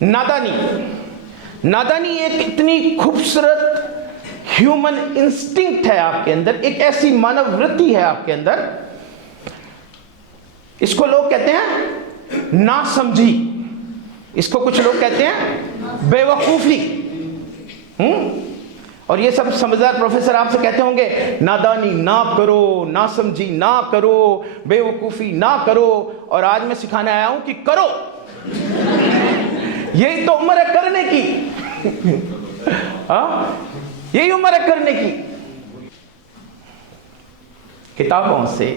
नादानी। नादानी एक इतनी खूबसूरत ह्यूमन इंस्टिंक्ट है आपके अंदर, एक ऐसी मानव वृत्ति है आपके अंदर। इसको लोग कहते हैं नासमझी, इसको कुछ लोग कहते हैं बेवकूफी। और ये सब समझदार प्रोफेसर आपसे कहते होंगे नादानी ना करो, नासमझी ना करो, बेवकूफी ना करो, और आज मैं सिखाने आया हूं कि करो। यही तो उम्र है करने की। यही उम्र है करने की। किताबों से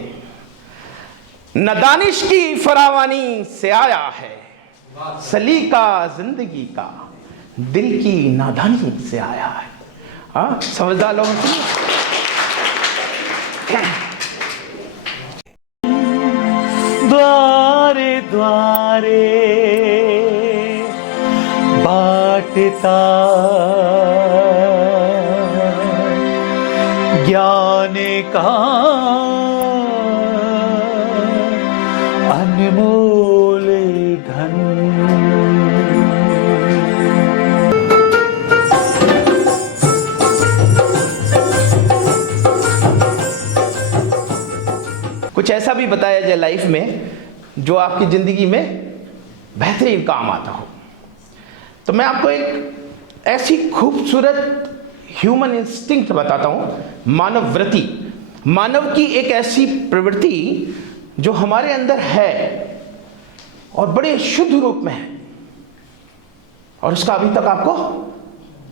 न दानिश की फरावानी से आया है, सलीका जिंदगी का दिल की नादानी से आया है। समझदार लोगों से द्वारे द्वारे बाटता ज्ञान का अनमोल धन। कुछ ऐसा भी बताया जाए लाइफ में जो आपकी जिंदगी में बेहतरीन काम आता हो। तो मैं आपको एक ऐसी खूबसूरत ह्यूमन इंस्टिंक्ट बताता हूं, मानव वृत्ति, मानव की एक ऐसी प्रवृत्ति जो हमारे अंदर है और बड़े शुद्ध रूप में है, और उसका अभी तक आपको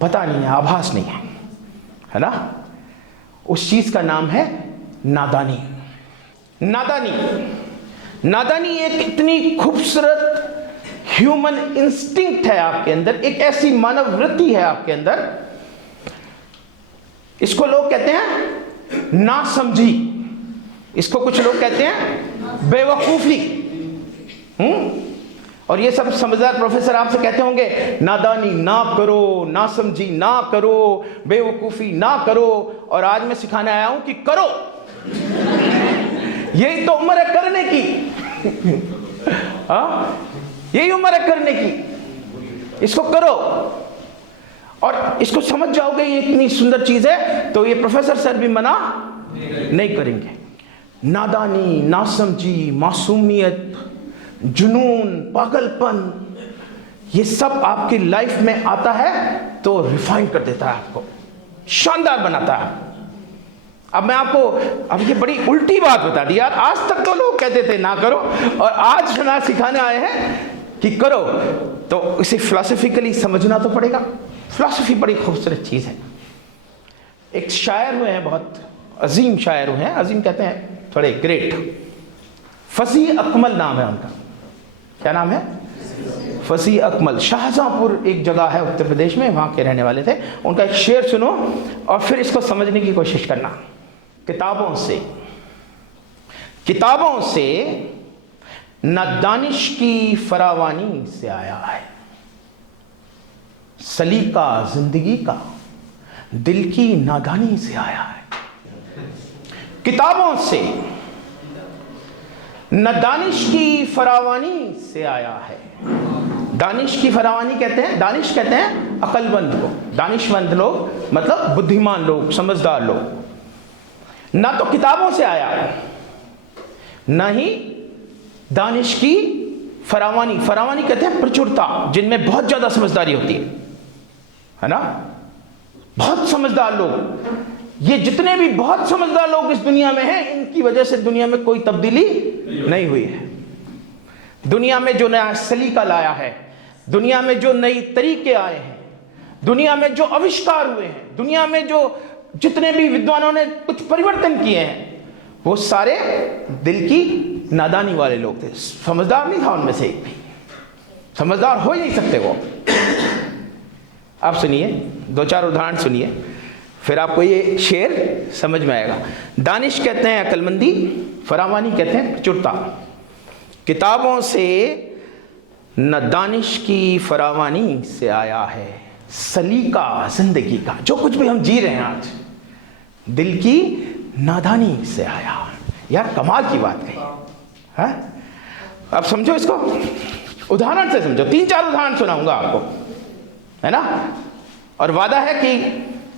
पता नहीं है, आभास नहीं है ना? उस चीज का नाम है नादानी। नादानी। नादानी एक इतनी खूबसूरत ह्यूमन इंस्टिंक्ट है आपके अंदर, एक ऐसी मानव वृत्ति है आपके अंदर। इसको लोग कहते हैं नासमझी, इसको कुछ लोग कहते हैं बेवकूफी। और ये सब समझदार प्रोफेसर आपसे कहते होंगे नादानी ना करो, नासमझी ना करो, बेवकूफी ना करो, और आज मैं सिखाने आया हूं कि करो। यही तो उम्र है करने की। यही उम्र है करने की। इसको करो और इसको समझ जाओगे ये इतनी सुंदर चीज है, तो ये प्रोफेसर सर भी मना नहीं करेंगे। नादानी, नासमझी, मासूमियत, जुनून, पागलपन, ये सब आपकी लाइफ में आता है तो रिफाइन कर देता है, आपको शानदार बनाता है। अब मैं आपको अब ये बड़ी उल्टी बात बता दी यार। आज तक तो लोग कहते थे ना करो, और आज ना सिखाने आए हैं कि करो। तो इसे फिलोसफिकली समझना तो पड़ेगा। फिलोसफी बड़ी खूबसूरत चीज है। एक शायर हुए हैं, बहुत अजीम शायर हुए हैं, अजीम कहते हैं थोड़े ग्रेट, फसीह अकमल नाम है उनका। क्या नाम है? फसीह अकमल। शाहजहांपुर एक जगह है उत्तर प्रदेश में, वहां के रहने वाले थे। उनका एक शेर सुनो और फिर इसको समझने की कोशिश करना। किताबों से न दानिश की फरावानी से आया है, सलीका जिंदगी का दिल की नादानी से आया है। किताबों से न दानिश की फरावानी से आया है। दानिश की फरावानी कहते हैं, दानिश कहते हैं अकलमंद को, दानिशमंद लोग मतलब बुद्धिमान लोग, समझदार लोग। ना तो किताबों से आया ना ही दानिश की फरावानी। फरावानी कहते हैं प्रचुरता, जिनमें बहुत ज्यादा समझदारी होती है ना? बहुत समझदार लोग, ये जितने भी बहुत समझदार लोग इस दुनिया में हैं, इनकी वजह से दुनिया में कोई तब्दीली नहीं हुई है। दुनिया में जो नया सलीका लाया है, दुनिया में जो नई तरीके आए हैं, दुनिया में जो आविष्कार हुए हैं, दुनिया में जो जितने भी विद्वानों ने कुछ परिवर्तन किए हैं, वो सारे दिल की नादानी वाले लोग थे। समझदार नहीं था उनमें से एक भी। समझदार हो ही नहीं सकते वो। आप सुनिए, दो चार उदाहरण सुनिए, फिर आपको ये शेर समझ में आएगा। दानिश कहते हैं अकलमंदी, फरावानी कहते हैं प्रचुरता। किताबों से न दानिश की फरावानी से आया है, सलीका जिंदगी का, जो कुछ भी हम जी रहे हैं आज, दिल की नादानी से आया। यार कमाल की बात कही है। अब समझो इसको। उदाहरण से समझो, 3-4 उदाहरण सुनाऊंगा आपको, है ना। और वादा है कि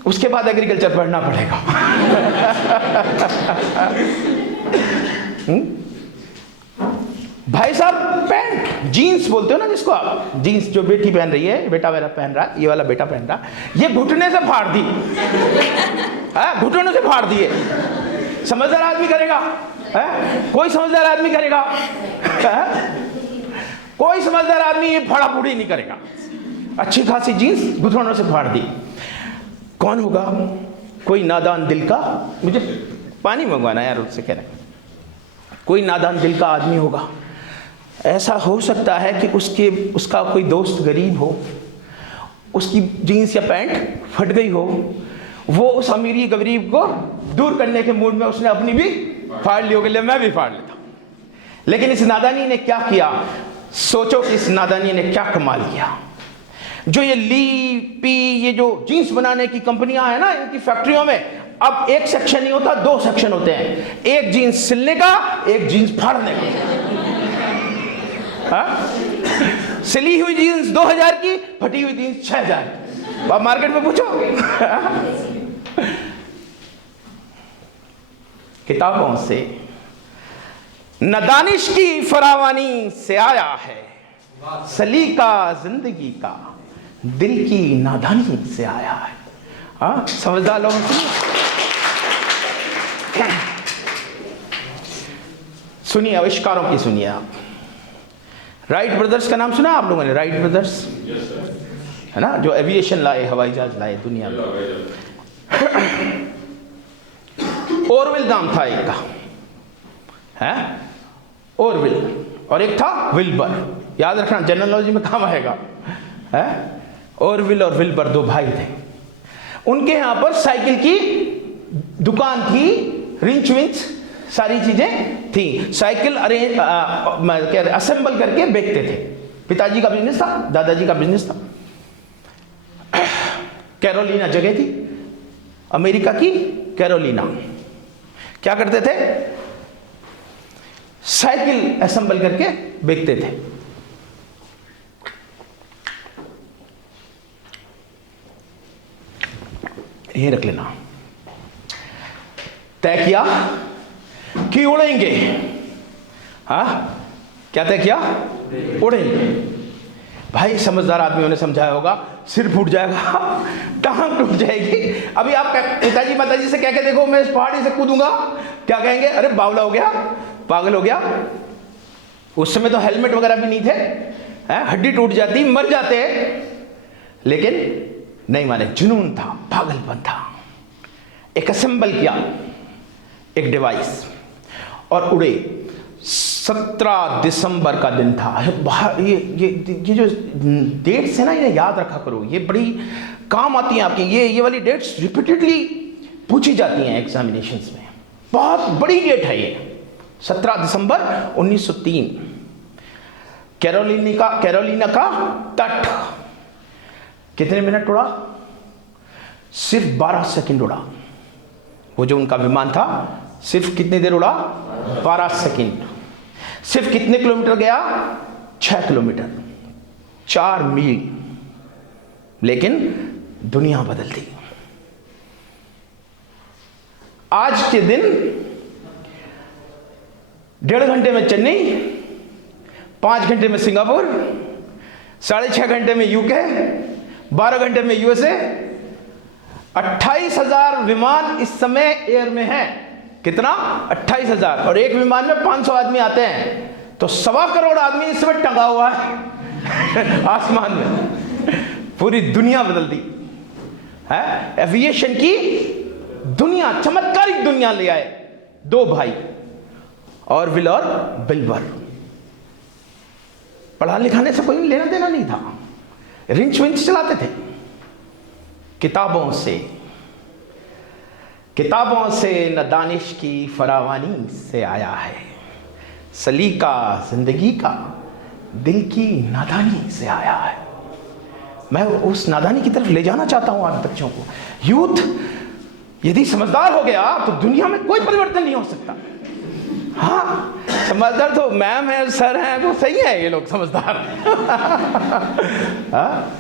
उसके बाद एग्रीकल्चर पढ़ना पड़ेगा। भाई साहब, पैंट जीन्स बोलते हो ना जिसको आप, जीन्स जो बेटी पहन रही है, बेटा मेरा पहन रहा है, ये वाला बेटा पहन रहा, ये घुटने से फाड़ दी, घुटनों से फाड़ दिए। समझदार आदमी करेगा? कोई समझदार आदमी करेगा? कोई समझदार आदमी ये फाड़ा फूड़ी नहीं करेगा। अच्छी खासी जीन्स घुटनों से फाड़ दी। कौन होगा? कोई नादान दिल का, मुझे पानी मंगवाना यार, उससे कह रहे हैं, कोई नादान दिल का आदमी होगा। ऐसा हो सकता है कि उसका कोई दोस्त गरीब हो, उसकी जीन्स या पैंट फट गई हो, वो उस अमीरी गरीब को दूर करने के मूड में उसने अपनी भी फाड़ ली होगी, मैं भी फाड़ लेता। लेकिन इस नादानी ने क्या किया? सोचो कि इस नादानी ने क्या कमाल किया। जो ये ली पी, ये जो जीन्स बनाने की कंपनियां हैं ना, इनकी फैक्ट्रियों में अब एक सेक्शन नहीं होता, 2 सेक्शन होते हैं। एक जीन्स सिलने का, एक जीन्स फाड़ने का। सिली हुई जीन्स 2000 की, फटी हुई जीन्स 6000 की। आप मार्केट में पूछो। किताबों से न दानिश की फरावानी से आया है, सलीका जिंदगी का दिल की नादानी से आया है। हाँ, समझदार लोग सुनिए, आविष्कारों की सुनिए आप। राइट ब्रदर्स का नाम सुना आप लोगों ने? राइट ब्रदर्स, है ना, जो एविएशन लाए, हवाई जहाज लाए दुनिया में। ओरविल नाम था एक का, है ओरविल, और एक था विल्बर। याद रखना, जनरलॉजी में काम आएगा। है ओरविल और विल्बर 2 भाई थे। उनके यहां पर साइकिल की दुकान थी, रिंच विंच सारी चीजें थी। साइकिल असेंबल करके बेचते थे। पिताजी का बिजनेस था, दादाजी का बिजनेस था। कैरोलिना जगह थी, अमेरिका की कैरोलिना। क्या करते थे? साइकिल असेंबल करके बेचते थे। ये रख लेना। तय किया कि उड़ेंगे। हाँ, क्या तय किया? उड़ेंगे। भाई समझदार आदमियों ने समझाया होगा, सिर फूट जाएगा, टांग टूट जाएगी। अभी आप पिताजी माताजी से कह के देखो, मैं इस पहाड़ी से कूदूंगा, क्या कहेंगे? अरे बावला हो गया, पागल हो गया। उस समय तो हेलमेट वगैरह भी नहीं थे, हड्डी टूट जाती, मर जाते। लेकिन नहीं माने, जुनून था, पागलपन था। एक असेंबल किया, एक डिवाइस, और उड़े। 17 दिसंबर का दिन था। ये जो डेट्स है ना, इन्हें याद रखा करो, ये बड़ी काम आती हैं आपकी। ये वाली डेट्स रिपीटेडली पूछी जाती हैं एग्जामिनेशंस में। बहुत बड़ी डेट है ये। 17 दिसंबर 1903। कैरोलिना का तट। कितने मिनट उड़ा? सिर्फ 12 सेकंड उड़ा। वो जो उनका विमान था, सिर्फ कितनी देर उड़ा? 12 सेकंड। सिर्फ कितने किलोमीटर गया? 6 किलोमीटर, 4 मील। लेकिन दुनिया बदल दी। आज के दिन 1.5 घंटे में चेन्नई, 5 घंटे में सिंगापुर, 6.5 घंटे में यूके, 12 घंटे में यूएसए। 28,000 विमान इस समय एयर में है। कितना? 28,000। और एक विमान में 500 आदमी आते हैं, तो 1.25 करोड़ आदमी इस समय टंगा हुआ है आसमान में। पूरी दुनिया बदल दी है। एविएशन की दुनिया, चमत्कारिक दुनिया ले आए 2 भाई, ऑरविल और विल्बर। पढ़ा लिखाने से कोई लेना देना नहीं था, रिंच विंच चलाते थे। किताबों से न दानिश की फरावानी से आया है, सलीका जिंदगी का दिल की नादानी से आया है। मैं उस नादानी की तरफ ले जाना चाहता हूं आज बच्चों को। यूथ यदि समझदार हो गया तो दुनिया में कोई परिवर्तन नहीं हो सकता। हाँ, समझदार तो मैम है, सर हैं, तो सही है ये लोग समझदार। हाँ?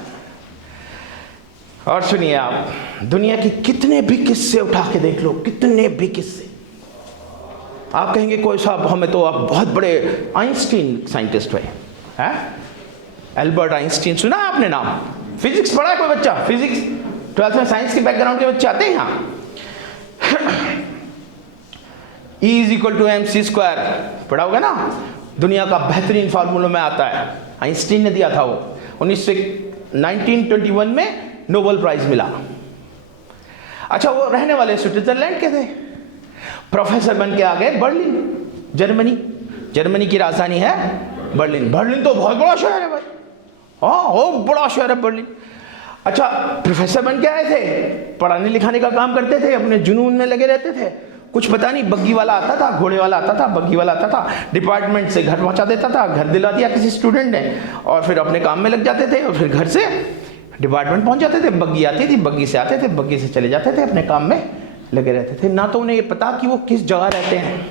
और सुनिए आप, दुनिया की कितने भी किस्से उठा के देख लो, कितने भी किस्से, आप कहेंगे कोई साहब हमें तो आप बहुत बड़े आइंस्टीन साइंटिस्ट हुए हैं। एल्बर्ट आइंस्टीन सुना आपने नाम? फिजिक्स पढ़ा है कोई बच्चा? फिजिक्स 12th में साइंस के बैकग्राउंड के बच्चे आते हैं यहाँ? E = mc² पढ़ा होगा ना? दुनिया का बेहतरीन फार्मूला में आता है, आइंस्टीन ने दिया था वो। 1921 में नोबेल प्राइज मिला। अच्छा, वो रहने वाले स्विट्जरलैंड के थे, प्रोफेसर बन के आ गए बर्लिन, जर्मनी की राजधानी है बर्लिन। बर्लिन तो बहुत बड़ा शहर है भाई, हाँ बहुत बड़ा शहर है बर्लिन। अच्छा, प्रोफेसर बन के आए थे, पढ़ाने लिखाने का काम करते थे, अपने जुनून में लगे रहते थे। कुछ पता नहीं, बग्गी वाला आता था, घोड़े वाला आता था, बग्गी वाला आता था, डिपार्टमेंट से घर पहुंचा देता था, घर दिला दिया किसी स्टूडेंट ने, और फिर अपने काम में लग जाते थे, और फिर घर से डिपार्टमेंट पहुंच जाते थे। बग्गी आती थी, बग्गी से आते थे, बग्गी से चले जाते थे, अपने काम में लगे रहते थे। ना तो उन्हें ये पता कि वो किस जगह रहते हैं,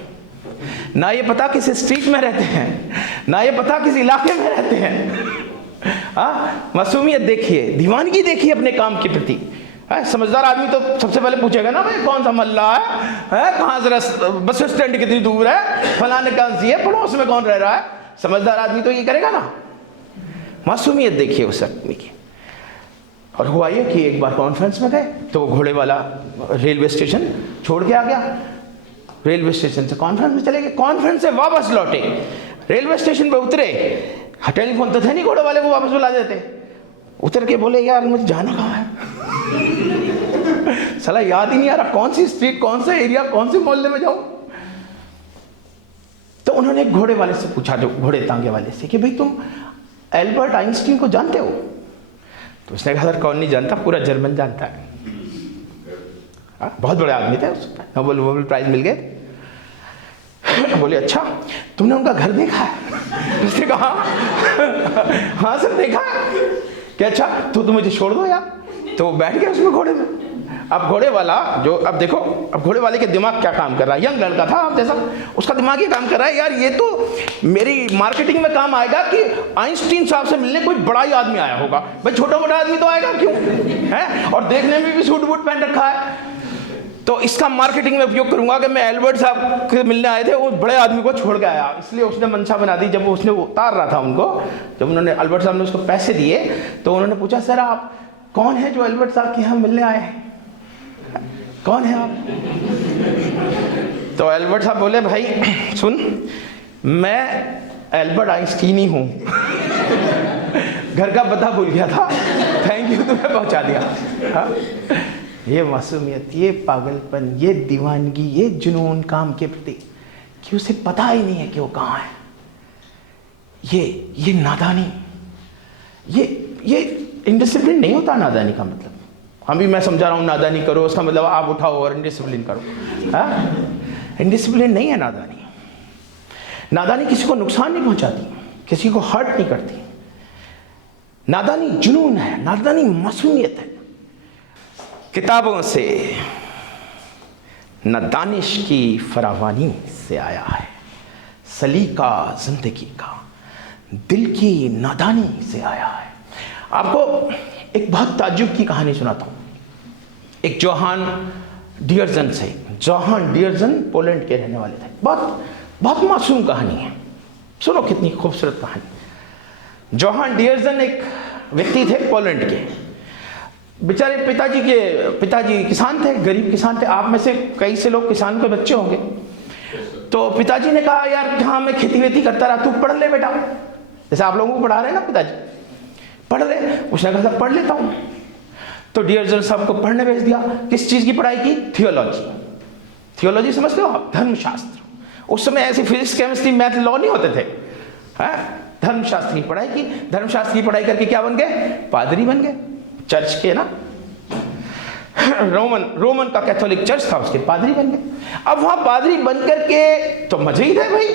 ना ये पता किस स्ट्रीट में रहते हैं, ना ये पता किस इलाके में रहते हैं। हाँ, मासूमियत देखिए, दीवानगी देखिए अपने काम के प्रति। समझदार आदमी तो सबसे पहले पूछेगा ना, भाई कौन सा मोहल्ला है, कहाँ से बस स्टैंड कितनी दूर है, फलाने कौन सी है, पड़ोस में कौन रह रहा है। समझदार आदमी तो ये करेगा ना। मासूमियत देखिए उस आदमी की। और हुआ ये कि एक बार कॉन्फ्रेंस में गए तो वो घोड़े वाला रेलवे स्टेशन छोड़ के आ गया, रेलवे स्टेशन से कॉन्फ्रेंस में चले गए, कॉन्फ्रेंस से वापस लौटे, रेलवे स्टेशन पे उतरे, टेलीफोन तो थे नहीं, घोड़े वाले को वापस बुला देते। उतर के बोले यार मुझे जाना कहाँ है, साला याद ही नहीं आ रहा कौन सी स्ट्रीट, कौन सा एरिया, कौन से मोहल्ले में जाऊं। तो उन्होंने एक घोड़े वाले से पूछा, जो घोड़े तांगे वाले से, कि भाई तुम एल्बर्ट आइंस्टीन को जानते हो? तो उसने कहा सर कौन नहीं जानता, पूरा जर्मन जानता है। बहुत बड़े आदमी थे, नोबेल प्राइज मिल गए। बोले अच्छा तुमने उनका घर देखा है? उसने कहा हाँ सर देखा है। क्या अच्छा तो मुझे छोड़ दो यार। तो वो बैठ गया उसमें घोड़े में। अब घोड़े वाला जो, अब देखो अब घोड़े वाले के दिमाग क्या काम कर रहा है, यंग लड़का था आप जैसा, उसका दिमाग ये काम कर रहा है यार ये तो मेरी मार्केटिंग में काम आएगा कि आइंस्टीन साहब से मिलने कोई बड़ा ही आदमी आया होगा, भाई छोटा मोटा आदमी तो आएगा क्यों है, और देखने में भी सूट बूट पहन रखा है, तो इसका मार्केटिंग में उपयोग करूंगा कि मैं एल्बर्ट साहब के मिलने आए थे, वो बड़े आदमी को छोड़ के आया। इसलिए उसने मंशा बना दी। जब वो उसने उतार रहा था उनको, जब उन्होंने एल्बर्ट साहब ने उसको पैसे दिए तो उन्होंने पूछा सर आप कौन है जो एल्बर्ट साहब के यहाँ मिलने आए हैं, कौन है आप? तो एल्बर्ट साहब बोले भाई सुन मैं एल्बर्ट आइंस्टीन ही हूँ घर का पता भूल गया था, थैंक यू तुम्हें पहुँचा दिया। हाँ? ये मासूमियत, ये पागलपन, ये दीवानगी, ये जुनून काम के प्रति कि उसे पता ही नहीं है कि वो कहाँ है, ये नादानी, ये इनडिसिप्लिन नहीं होता नादानी का मतलब। हम भी मैं समझा रहा हूँ नादानी करो, उसका मतलब आप उठाओ और इनडिसिप्लिन करो। हाँ, इनडिसिप्लिन नहीं है नादानी। नादानी किसी को नुकसान नहीं पहुंचाती, किसी को हर्ट नहीं करती। नादानी जुनून है, नादानी मासूमियत है। किताबों से न दानिश की फरावानी से आया है, सलीका जिंदगी का दिल की नादानी से आया है। आपको एक बहुत ताज्जुब की कहानी सुनाता हूँ। एक जोहान डियरजन से, जोहान डियरजन पोलैंड के रहने वाले थे। बहुत मासूम कहानी है, सुनो कितनी खूबसूरत कहानी। जोहान डियरजन एक व्यक्ति थे पोलैंड के, बेचारे पिताजी किसान थे, गरीब किसान थे। आप में से कई से लोग किसान के बच्चे होंगे। तो पिताजी ने कहा यार हाँ मैं खेती वेती करता रहा, तू पढ़ ले बेटा, जैसे आप लोगों को पढ़ा रहे हैं ना पिताजी, पढ़ ले। उसने कहा पढ़ लेता हूँ। तो डियरजन साहब को पढ़ने भेज दिया। किस चीज़ की पढ़ाई की? थियोलॉजी समझते हो आप? धर्मशास्त्र। उस समय ऐसे फिजिक्स केमिस्ट्री मैथ लॉ नहीं होते थे। धर्मशास्त्र की पढ़ाई की। धर्मशास्त्र की पढ़ाई करके क्या बन गए? पादरी बन गए, चर्च के ना, रोमन का कैथोलिक चर्च था, उसके पादरी बन गए। अब वहां पादरी बन करके तो मजे ही थे भाई।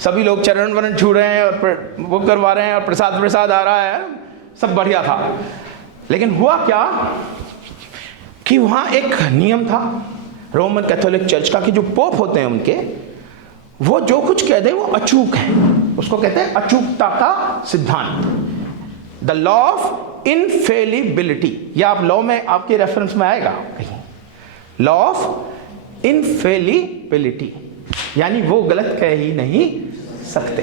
सभी लोग चरण वरण छू रहे हैं और वो करवा रहे हैं और प्रसाद आ रहा है, सब बढ़िया था। लेकिन हुआ क्या कि वहां एक नियम था रोमन कैथोलिक चर्च का कि जो पोप होते हैं उनके, वो जो कुछ कह दे वो अचूक है, उसको कहते हैं अचूकता का सिद्धांत, द लॉ ऑफ इनफेलिबिलिटी। या आप लॉ में आपके रेफरेंस में आएगा कहीं, लॉ ऑफ इनफेलिबिलिटी, यानी वो गलत कह ही नहीं सकते।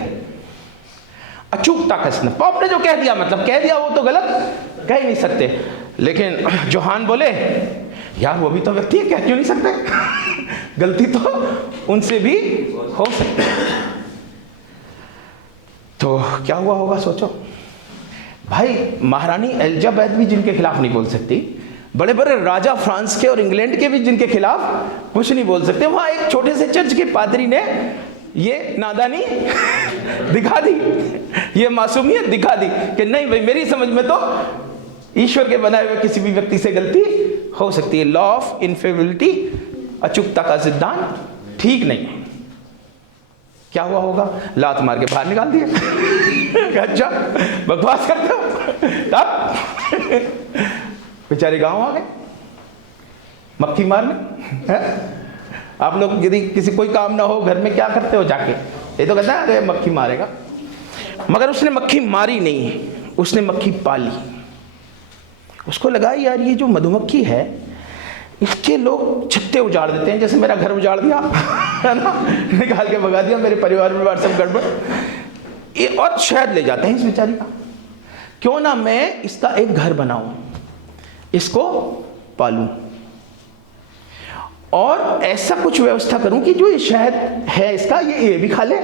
अचूकता का सिद्धांत, आपने जो कह दिया मतलब कह दिया, वो तो गलत कह ही नहीं सकते। लेकिन जोहान बोले यार वो भी तो व्यक्ति है, कह क्यों नहीं सकते गलती तो उनसे भी हो सकती है। तो क्या हुआ होगा सोचो भाई, महारानी एलिजाबेथ भी जिनके खिलाफ नहीं बोल सकती, बड़े बड़े राजा फ्रांस के और इंग्लैंड के भी जिनके खिलाफ कुछ नहीं बोल सकते, वहां एक छोटे से चर्च के पादरी ने ये नादानी दिखा दी, ये मासूमियत दिखा दी कि नहीं भाई मेरी समझ में तो ईश्वर के बनाए हुए किसी भी व्यक्ति से गलती हो सकती है। लॉ ऑफ इनफेलिबिलिटी, अचूकता का सिद्धांत ठीक नहीं है। क्या हुआ होगा, लात मार के बाहर निकाल दिया अच्छा बकवास करते हो, तब बेचारे गांव आ गए मक्खी मारने है? आप लोग यदि किसी कोई काम ना हो घर में क्या करते हो जाके, ये तो कहता है अरे मक्खी मारेगा, मगर उसने मक्खी मारी नहीं, उसने मक्खी पाली। उसको लगा यार ये जो मधुमक्खी है इसके लोग छत्ते उजाड़ देते हैं, जैसे मेरा घर उजाड़ दिया है ना, निकाल के भगा दिया, मेरे परिवार सब गड़बड़, ये और शहद ले जाते हैं इस बेचारी का। क्यों ना मैं इसका एक घर बनाऊं, इसको पालूं और ऐसा कुछ व्यवस्था करूं कि जो ये शहद है इसका ये भी खा ले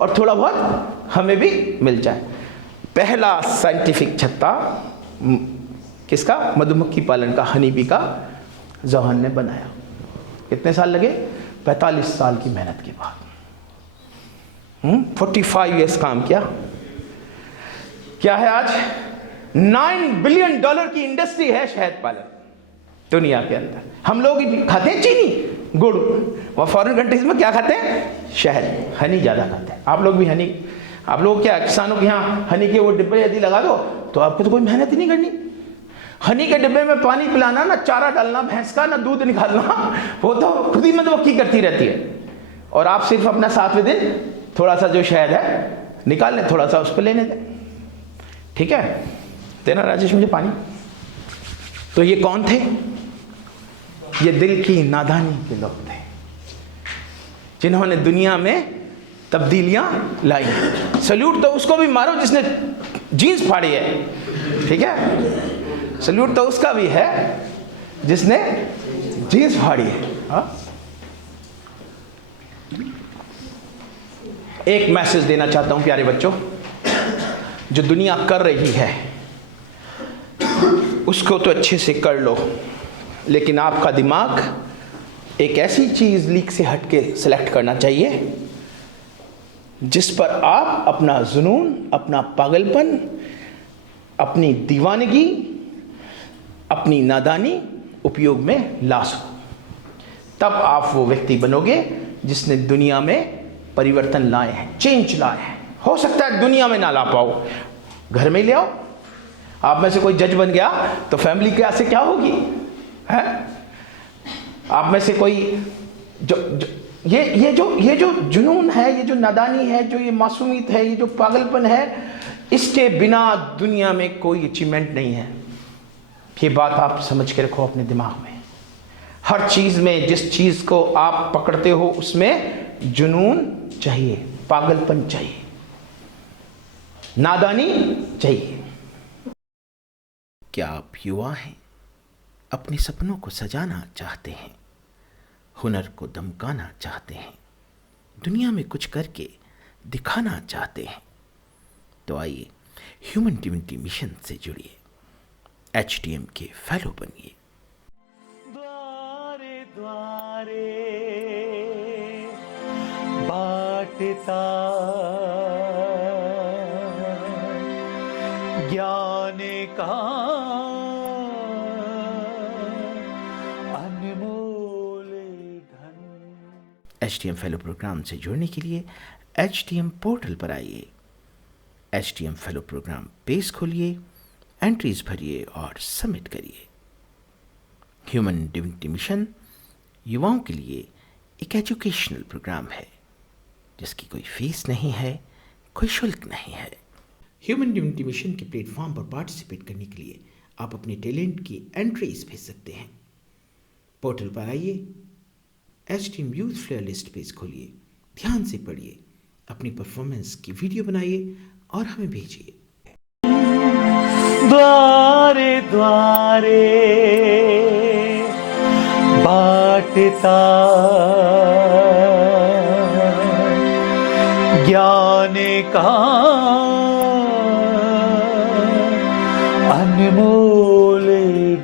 और थोड़ा बहुत हमें भी मिल जाए। पहला साइंटिफिक छत्ता किसका, मधुमक्खी पालन का, हनी बी का जोहान ने बनाया। कितने साल लगे, 45 साल की मेहनत के बाद 45 इयर्स काम किया। क्या है आज, $9 बिलियन की इंडस्ट्री है शहद पालन दुनिया के अंदर। हम लोग खाते हैं चीनी गुड़, और फॉरेन कंट्रीज में क्या खाते हैं, शहद, हनी ज्यादा खाते हैं। आप लोग भी हनी, आप लोग क्या किसानों के यहाँ हनी के वो डिब्बे यदि लगा दो तो आपको तो कोई मेहनत ही नहीं करनी। हनी के डिब्बे में पानी पिलाना, ना चारा डालना भैंस का, ना दूध निकालना, वो तो खुद ही मधुमक्खी करती रहती है। और आप सिर्फ अपना 7वें दिन थोड़ा सा जो शहद है निकाल लें, थोड़ा सा उस पर लेने दें, ठीक है, देना राजेश मुझे पानी। तो ये कौन थे, ये दिल की नादानी के लोग थे जिन्होंने दुनिया में तब्दीलियां लाई। सल्यूट तो उसको भी मारो जिसने जीन्स फाड़ी है, ठीक है, सल्यूट तो उसका भी है जिसने जीन्स फाड़ी है। हा? एक मैसेज देना चाहता हूं प्यारे बच्चों, जो दुनिया कर रही है उसको तो अच्छे से कर लो, लेकिन आपका दिमाग एक ऐसी चीज लीक से हटके सिलेक्ट करना चाहिए जिस पर आप अपना जुनून, अपना पागलपन, अपनी दीवानगी, अपनी नादानी उपयोग में ला सको। तब आप वो व्यक्ति बनोगे जिसने दुनिया में परिवर्तन लाए हैं, चेंज लाए हैं। हो सकता है दुनिया में ना ला पाओ, घर में ले आओ। आप में से कोई जज बन गया तो फैमिली कैसे क्या होगी है? आप में से कोई ये जो जुनून है, ये जो नादानी है, जो ये मासूमियत है, ये जो पागलपन है, इसके बिना दुनिया में कोई अचीवमेंट नहीं है। ये बात आप समझ के रखो अपने दिमाग में। हर चीज में जिस चीज को आप पकड़ते हो उसमें जुनून चाहिए, पागलपन चाहिए, नादानी चाहिए। क्या आप युवा हैं, अपने सपनों को सजाना चाहते हैं, हुनर को दमकाना चाहते हैं, दुनिया में कुछ करके दिखाना चाहते हैं, तो आइए ह्यूमन डिविनिटी मिशन से जुड़िए, HDM के फेलो बनिए। द्वारे द्वारे बाटता ज्ञान का अनमोल धन। HDM फेलो प्रोग्राम से जुड़ने के लिए HDM पोर्टल पर आइए, HDM फेलो प्रोग्राम पेज खोलिए, एंट्रीज भरिए और सबमिट करिए। ह्यूमन डिविनिटी मिशन युवाओं के लिए एक एजुकेशनल प्रोग्राम है जिसकी कोई फीस नहीं है, कोई शुल्क नहीं है। ह्यूमन डिविनिटी मिशन के प्लेटफॉर्म पर पार्टिसिपेट करने के लिए आप अपने टैलेंट की एंट्रीज भेज सकते हैं। पोर्टल पर आइए, HTM youth flair list page खोलिए, ध्यान से पढ़िए, अपनी परफॉर्मेंस की वीडियो बनाइए और हमें भेजिए। द्वारे द्वारे बाटता ज्ञान का अनमोल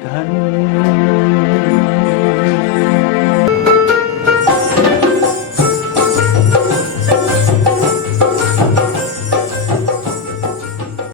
धन।